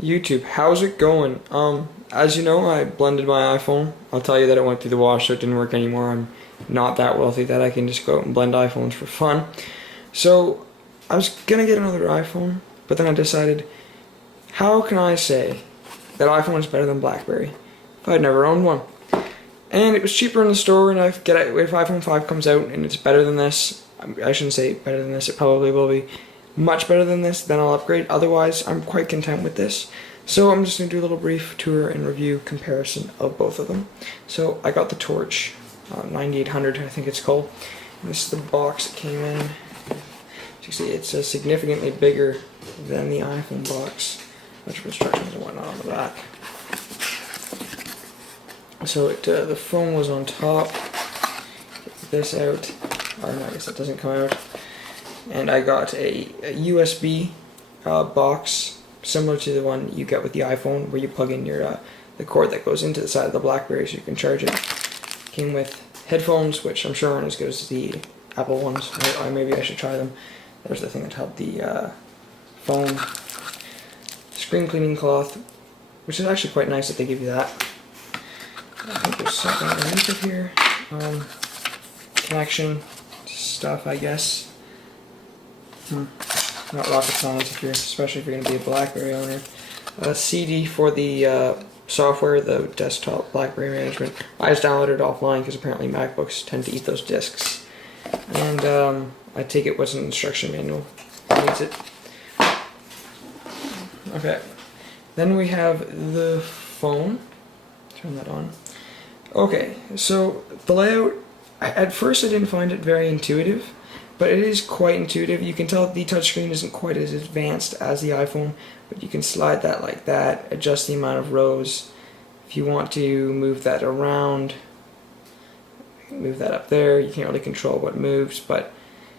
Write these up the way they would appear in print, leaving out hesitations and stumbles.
YouTube, how's it going? As you know, I blended my iPhone. I'll tell you that it went through the wash, so it didn't work anymore. I'm not that wealthy that I can just go out and blend iPhones for fun. So, I was gonna get another iPhone, but then I decided, how can I say that iPhone is better than Blackberry if I'd never owned one? And it was cheaper in the store, and if iPhone 5 comes out and it's better than this, I shouldn't say better than this, it probably will be much better than this, then I'll upgrade. Otherwise, I'm quite content with this. So I'm just going to do a little brief tour and review comparison of both of them. So I got the Torch, 9800 I think it's called. And this is the box it came in. As you see, it's significantly bigger than the iPhone box. Bunch of instructions and whatnot on the back. So the phone was on top. Get this out. Or no, I guess that doesn't come out. And I got a USB box similar to the one you get with the iPhone, where you plug in your the cord that goes into the side of the Blackberry so you can charge it. Came with headphones, which I'm sure aren't as good as the Apple ones. Maybe I should try them. There's the thing that held the phone. Screen cleaning cloth, which is actually quite nice that they give you that. I think there's something underneath it here. Connection stuff, I guess. Not rocket science, especially if you're going to be a Blackberry owner. A CD for the software, the desktop Blackberry management. I just downloaded it offline because apparently MacBooks tend to eat those disks. And I take it what's an instruction manual. Needs it. Okay. Then we have the phone. Turn that on. Okay, so the layout, at first I didn't find it very intuitive. But it is quite intuitive. You can tell the touchscreen isn't quite as advanced as the iPhone, but you can slide that like that, adjust the amount of rows. If you want to move that around, move that up there. You can't really control what moves, but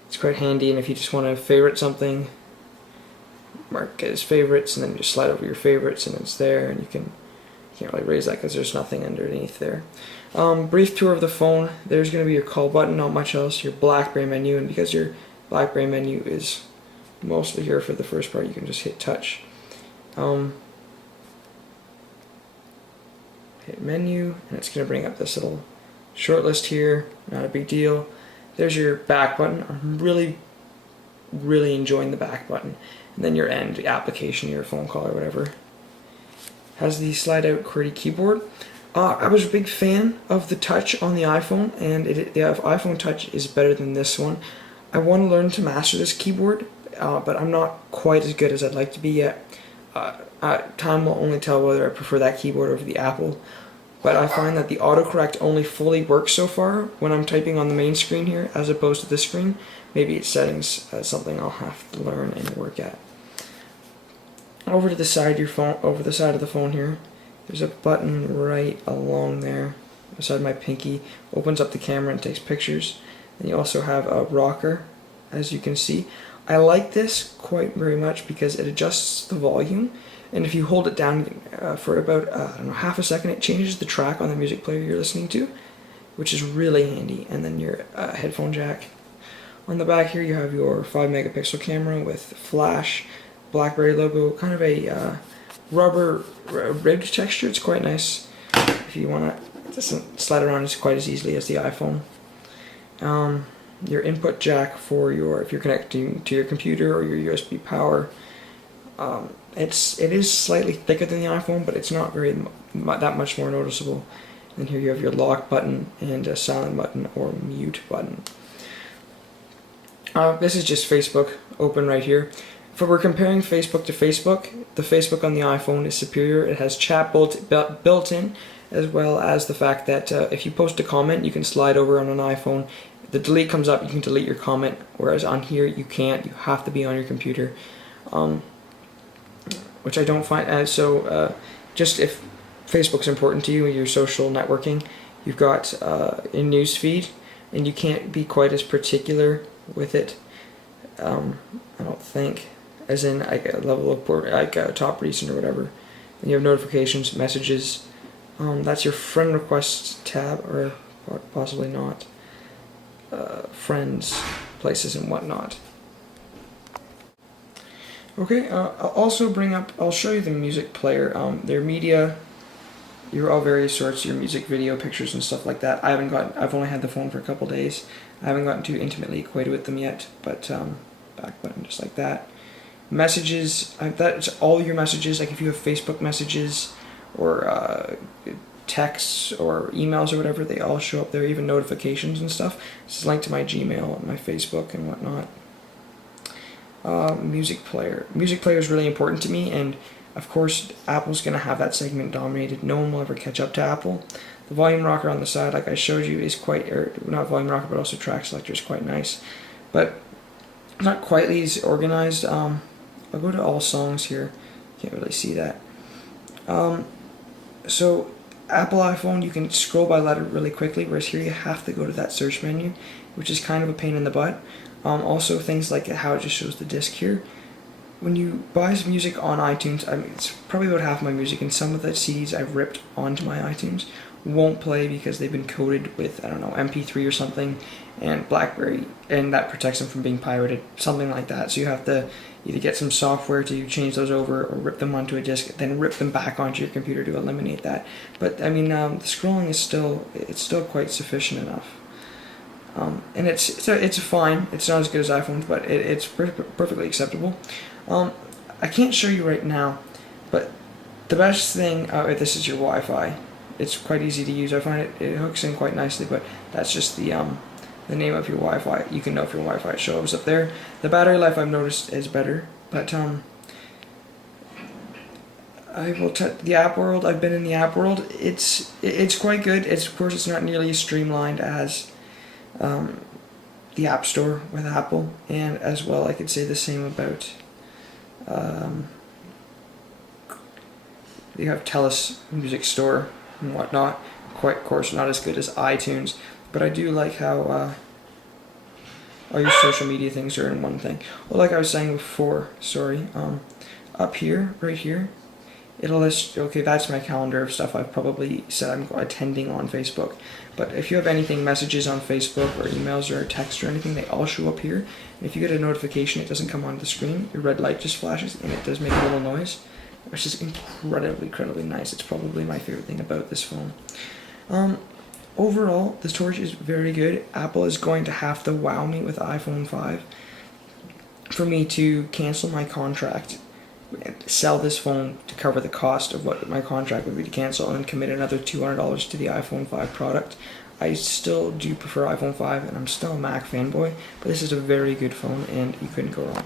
it's quite handy. And if you just want to favorite something, mark it as favorites, and then you just slide over your favorites, and it's there. And you can't really raise that because there's nothing underneath there. Brief tour of the phone. There's going to be your call button, not much else. Your Blackberry menu, and because your Blackberry menu is mostly here for the first part, you can just hit touch. Hit menu, and it's going to bring up this little short list here. Not a big deal. There's your back button. I'm really enjoying the back button. And then your end application, your phone call or whatever. Has the slide out QWERTY keyboard. I was a big fan of the touch on the iPhone, and the iPhone touch is better than this one. I want to learn to master this keyboard, but I'm not quite as good as I'd like to be yet. Time will only tell whether I prefer that keyboard over the Apple, but I find that the autocorrect only fully works so far when I'm typing on the main screen here, as opposed to this screen. Maybe its settings something I'll have to learn and work at. Over to the side of your phone, over the side of the phone here. There's a button right along there, beside my pinky. Opens up the camera and takes pictures. And you also have a rocker, as you can see. I like this quite very much because it adjusts the volume, and if you hold it down for about I don't know, half a second, it changes the track on the music player you're listening to, which is really handy. And then your headphone jack. On the back here, you have your 5-megapixel camera with flash, Blackberry logo, kind of a rubber ribbed texture. It's quite nice. If you want to, it doesn't slide around as quite as easily as the iPhone. Your input jack for if you're connecting to your computer or your USB power. It is slightly thicker than the iPhone, but it's not that much more noticeable. And here you have your lock button and a silent button or mute button. This is just Facebook open right here. If we're comparing Facebook to Facebook, the Facebook on the iPhone is superior. It has chat built in, as well as the fact that if you post a comment, you can slide over on an iPhone. The delete comes up, you can delete your comment, whereas on here you can't. You have to be on your computer, which I don't find. Just if Facebook's important to you and your social networking, you've got in newsfeed, and you can't be quite as particular with it. I don't think. As in like a level of like a top recent or whatever. And you have notifications, messages. That's your friend requests tab, or possibly not. Friends, places, and whatnot. Okay, I'll also bring up, I'll show you the music player. Their media, your all various sorts, your music, video, pictures, and stuff like that. I've only had the phone for a couple days. I haven't gotten too intimately acquainted with them yet, but back button just like that. Messages, that's all your messages, like if you have Facebook messages or texts or emails or whatever, they all show up there, even notifications and stuff. This is linked to my Gmail and my Facebook and whatnot. Music player. Music player is really important to me, and of course Apple's going to have that segment dominated. No one will ever catch up to Apple. The volume rocker on the side, like I showed you, is not volume rocker, but also track selector is quite nice, but not quite as organized. I'll go to all songs here. Can't really see that. So Apple iPhone, you can scroll by letter really quickly, whereas here you have to go to that search menu, which is kind of a pain in the butt. Also things like how it just shows the disc here. When you buy some music on iTunes, I mean, it's probably about half my music, and some of the CDs I've ripped onto my iTunes won't play because they've been coded with, I don't know, MP3 or something, and Blackberry, and that protects them from being pirated, something like that. So you have to either get some software to change those over, or rip them onto a disk, then rip them back onto your computer to eliminate that. But I mean, the scrolling is still quite sufficient enough. And it's fine. It's not as good as iPhones, but it's perfectly acceptable. I can't show you right now, but the best thing, this is your Wi-Fi. It's quite easy to use. I find it hooks in quite nicely, but that's just the name of your Wi-Fi. You can know if your Wi-Fi shows up there. The battery life I've noticed is better, but I will the app world. I've been in the app world. It's quite good. Of course it's not nearly as streamlined as the App Store with Apple, and as well I could say the same about you have Telus Music Store and whatnot. Quite, of course, not as good as iTunes, but I do like how all your social media things are in one thing. Well, like I was saying before, sorry, up here, right here, it'll list, okay, that's my calendar of stuff I've probably said I'm attending on Facebook. But if you have anything, messages on Facebook or emails or text or anything, they all show up here. And if you get a notification, it doesn't come on the screen. Your red light just flashes, and it does make a little noise, which is incredibly nice. It's probably my favorite thing about this phone. Overall, this Torch is very good. Apple is going to have to wow me with iPhone 5 for me to cancel my contract, sell this phone to cover the cost of what my contract would be to cancel, and commit another $200 to the iPhone 5 product. I still do prefer iPhone 5, and I'm still a Mac fanboy, but this is a very good phone, and you couldn't go wrong.